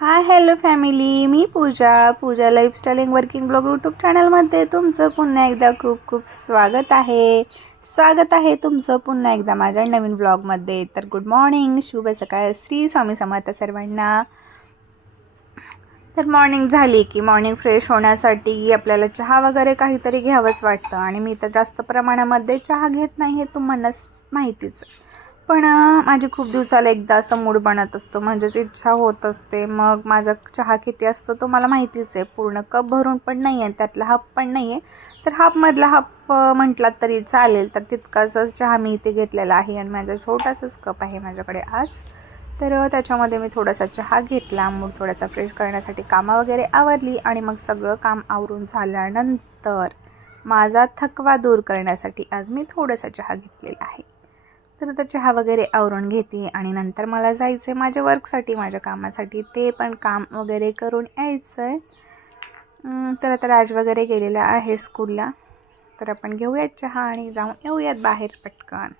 हाय hello family मी Pooja. Pooja lifestyle working blog YouTube चॅनलमध्ये तुमचं पुन्हा एकदा खूप खूप स्वागत आहे. स्वागत आहे तुमचं पुन्हा एकदा माझ्या नवीन ब्लॉगमध्ये तर गुड मॉर्निंग शुभ सकाळ श्री स्वामी समर्थ सर्वांना. तर मॉर्निंग झाली की मॉर्निंग फ्रेश होण्यासाठी आपल्याला चहा वगैरे काहीतरी घ्यावंच वाटतं. आणि मी तर जास्त प्रमाणामध्ये चहा घेत नाही हे तुम्हाला माहितीच. आहे. पण माझी खूप दिवसाला एकदा असं मूड बनत असतो. म्हणजेच इच्छा होत असते. मग माझा चहा किती असतो तो मला माहितीच आहे. पूर्ण कप भरून पण नाही आहे त्यातला हाफ पण नाही आहे तर हाफमधला हाफ म्हटलात तरी चालेल. तर तितकासाच चहा मी इथे घेतलेला आहे आणि माझा छोटासाच कप आहे माझ्याकडे आज. तर त्याच्यामध्ये मी थोडासा चहा घेतला. मूड थोडासा फ्रेश करण्यासाठी कामं वगैरे आवरली आणि मग सगळं काम आवरून झाल्यानंतर माझा थकवा दूर करण्यासाठी आज मी थोडासा चहा घेतलेला आहे. तर आता चहा वगैरे आवरून घेते आणि नंतर मला जायचं आहे माझ्या वर्कसाठी माझ्या कामासाठी. ते पण काम वगैरे करून यायचं आहे तर आता राज वगैरे गेलेला आहे स्कूलला तर आपण घेऊयात चहा आणि जाऊन येऊयात बाहेर पटकन.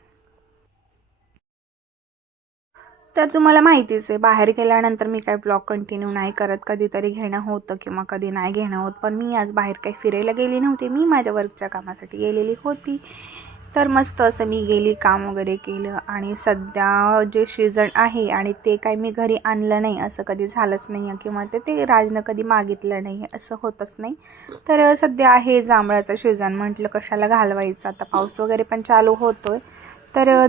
तर तुम्हाला माहितीच आहे बाहेर गेल्यानंतर मी काय ब्लॉग कंटिन्यू नाही करत. कधीतरी घेणं होतं किंवा कधी नाही घेणं होत. पण मी आज बाहेर काही फिरायला गेली नव्हती. मी माझ्या वर्कच्या कामासाठी गेलेली होती. तर मस्त असं मी गेली काम वगैरे केलं आणि सध्या जे सीझन आहे आणि ते काही मी घरी आणलं नाही असं कधी झालंच नाही आहे किंवा ते ते राजनं कधी मागितलं नाही आहे असं होतच नाही. तर सध्या आहे जांभळाचं सीझन म्हटलं कशाला घालवायचं? आता पाऊस वगैरे पण चालू होतो आहे तर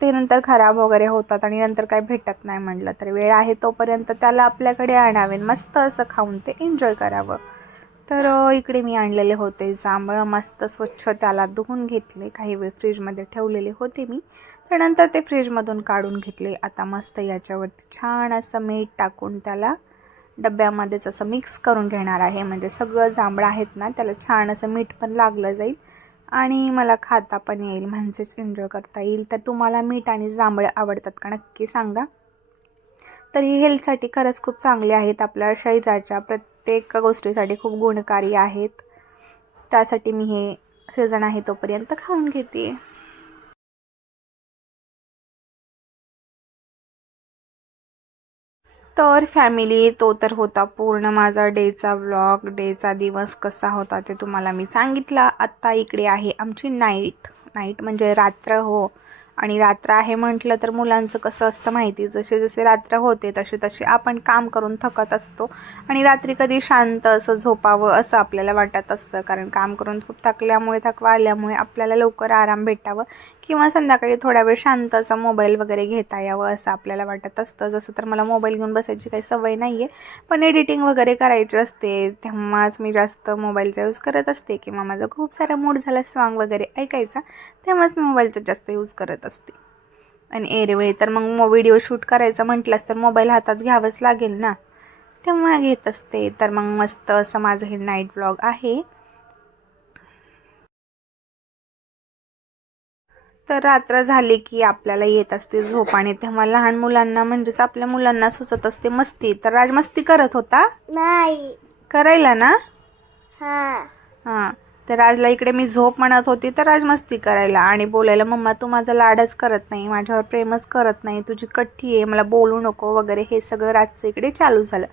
ते नंतर खराब वगैरे होतात आणि नंतर काही भेटत नाही म्हटलं. तर वेळ आहे तोपर्यंत त्याला आपल्याकडे आणावे मस्त असं खाऊन ते एन्जॉय करावं. तर इकडे मी आणलेले होते जांभळं मस्त स्वच्छ त्याला धुवून घेतले. काही वेळ फ्रीजमध्ये ठेवलेले होते मी. तर नंतर ते फ्रीजमधून काढून घेतले. आता मस्त याच्यावरती छान असं मीठ टाकून त्याला डब्यामध्येच असं मिक्स करून घेणार आहे. म्हणजे सगळं जांभळं आहेत ना त्याला छान असं मीठ पण लागलं जाईल आणि मला खाता पण येईल. म्हणजेच एन्जॉय करता येईल. तर तुम्हाला मीठ आणि जांभळं आवडतात का नक्की सांगा. तर हे हेल्थसाठी खरंच खूप चांगले आहेत. आपल्या शरीराच्या प्रत्येक गोष्टीसाठी खूप गुणकारी आहेत. त्यासाठी मी हे सीझन आहे तोपर्यंत खाऊन घेते. तर फॅमिली तो तर होता पूर्ण माझा डेचा व्लॉग डेचा दिवस कसा होता ते तुम्हाला मी सांगितला. आत्ता इकडे आहे आमची नाईट नाईट म्हणजे रात्र हो. आणि रात्र आहे म्हटलं तर मुलांचं कसं असतं माहिती? जसे जसे रात्र होते तसे तसे आपण काम करून थकत असतो. आणि रात्री कधी शांत असं झोपावं असं आपल्याला वाटत असतं. कारण काम करून खूप थकल्यामुळे थकवा आल्यामुळे आपल्याला लवकर आराम भेटावं. किंवा संध्याकाळी थोडा वेळ शांत असं मोबाईल वगैरे घेता यावं असं आपल्याला वाटत असतं. जसं तर मला मोबाईल घेऊन बसायची काही सवय नाही आहे पण एडिटिंग वगैरे करायची असते. तेव्हाच मी जास्त मोबाईलचा यूज करत असते किंवा माझा खूप सारा मूड झाला सॉन्ग वगैरे ऐकायचा तेव्हाच मी मोबाईलचा जास्त यूज करत असते. आणि एरवेळी तर मग मो व्हिडिओ शूट करायचा म्हटलंच तर मोबाईल हातात घ्यावंच लागेल ना. तेव्हा घेत असते. तर मग मस्त असं माझं हे नाईट ब्लॉग आहे. तर रात्र झाली की आपल्याला येत असते झोप आणि तेव्हा लहान मुलांना म्हणजेच आपल्या मुलांना सुचत असते मस्ती. तर राज मस्ती करत होता? नाही. करायला ना? हा. हां. तर राजला इकडे मी झोप म्हणत होती तर राज मस्ती करायला आणि बोलायला मम्मा तू माझा लाडच करत नाही माझ्यावर प्रेमच करत नाही तुझी कट्टी आहे मला बोलू नको वगैरे हे सगळं राजचं इकडे चालू झालं.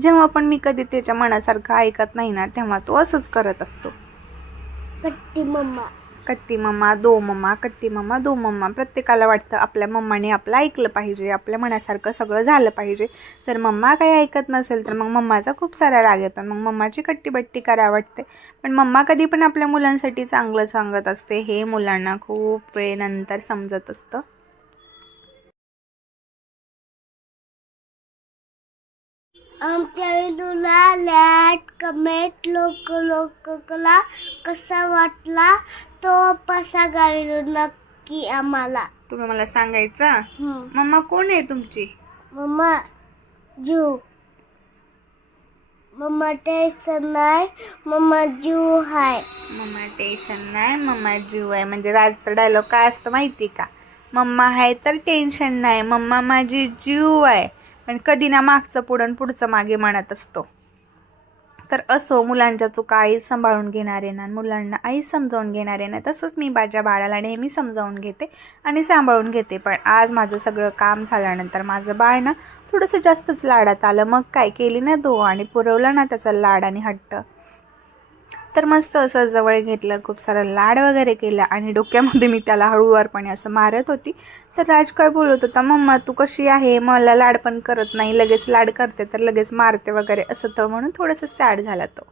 जेव्हा पण मी कधी त्याच्या मनासारखं ऐकत नाही ना तेव्हा तो असंच करत असतो. कट्टी मम्मा. कत्ती मम्मा दो मम्मा कत्ती मम्मा दो मम्मा. प्रत्येकाला वाटतं आपल्या मम्माने आपलं ऐकलं पाहिजे आपल्या मनासारखं सगळं झालं पाहिजे. जर मम्मा काही ऐकत नसेल तर मग मम्माचा खूप सारा राग येतो. मग मम्माची कट्टीबट्टी करा वाटते. पण मम्मा कधी पण आपल्या मुलांसाठी चांगलं सांगत असते. हे मुलांना खूप वेळेनंतर समजत असतं. आमच्या विदूला लॅट कमेंट लोक लोकला कसा वाटला तो पसा गावी नक्की आम्हाला. तुम्ही मला सांगायचं. मम्मा कोण आहे तुमची? मम्मा जू. मम्मा टेन्शन नाही मम्मा जू हाय. मम्मा टेन्शन नाही मम्मा जीव आहे. म्हणजे राजचा डायलॉग काय असतं माहिती का? मम्मा आहे तर टेन्शन नाही मम्मा माझी जीव आहे. पण कधी ना मागचं पुढं पुढचं मागे म्हणत असतो. तर असो मुलांच्या चुका आई सांभाळून घेणारे ना मुलांना आई समजावून घेणारे ना तसंच मी माझ्या बाळाला नेहमी समजावून घेते आणि सांभाळून घेते. पण आज माझं सगळं काम झाल्यानंतर माझं बाळ ना थोडंसं जास्तच लाडात आलं. मग काय केली ना दो आणि पुरवलं ना त्याचा लाड आणि हट्ट. तर मस्त असं जवळ घेतलं खूप सारं लाड वगैरे केला आणि डोक्यामध्ये मी त्याला हळूवारपणे असं मारत होती. तर राज काय बोलत होता मम्मा तू कशी आहे? मला लाड पण करत नाही लगेच लाड करते तर लगेच मारते वगैरे असं तर म्हणून थोडंसं सॅड झाला तो.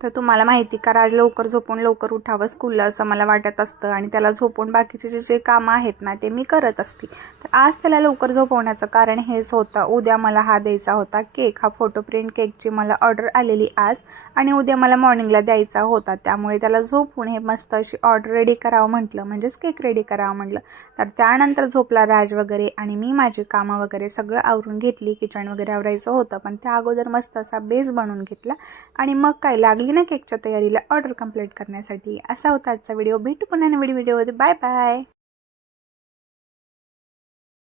तर तुम्हाला माहिती का राज लवकर झोपून लवकर उठावं स्कूलला असं मला वाटत असतं आणि त्याला झोपून बाकीचे जे जे कामं आहेत ना ते मी करत असते. तर आज त्याला लवकर झोपवण्याचं कारण हेच होतं. उद्या मला हा द्यायचा होता केक हा फोटो प्रिंट केकची मला ऑर्डर आलेली आज आणि उद्या मला मॉर्निंगला द्यायचा होता. त्यामुळे त्याला झोपून हे मस्त अशी ऑर्डर रेडी करावं म्हटलं म्हणजेच केक रेडी करावं म्हटलं. तर त्यानंतर झोपला राज वगैरे आणि मी माझी कामं वगैरे सगळं आवरून घेतली किचन वगैरे आवरायचं होतं. पण त्या अगोदर मस्त असा बेस बनवून घेतला आणि मग काय लागली ना केकच्या तयारीला ऑर्डर कंप्लीट करण्यासाठी. असा होता आजचा व्हिडिओ. भेटू पुन्हा नवीन व्हिडिओमध्ये. Bye bye.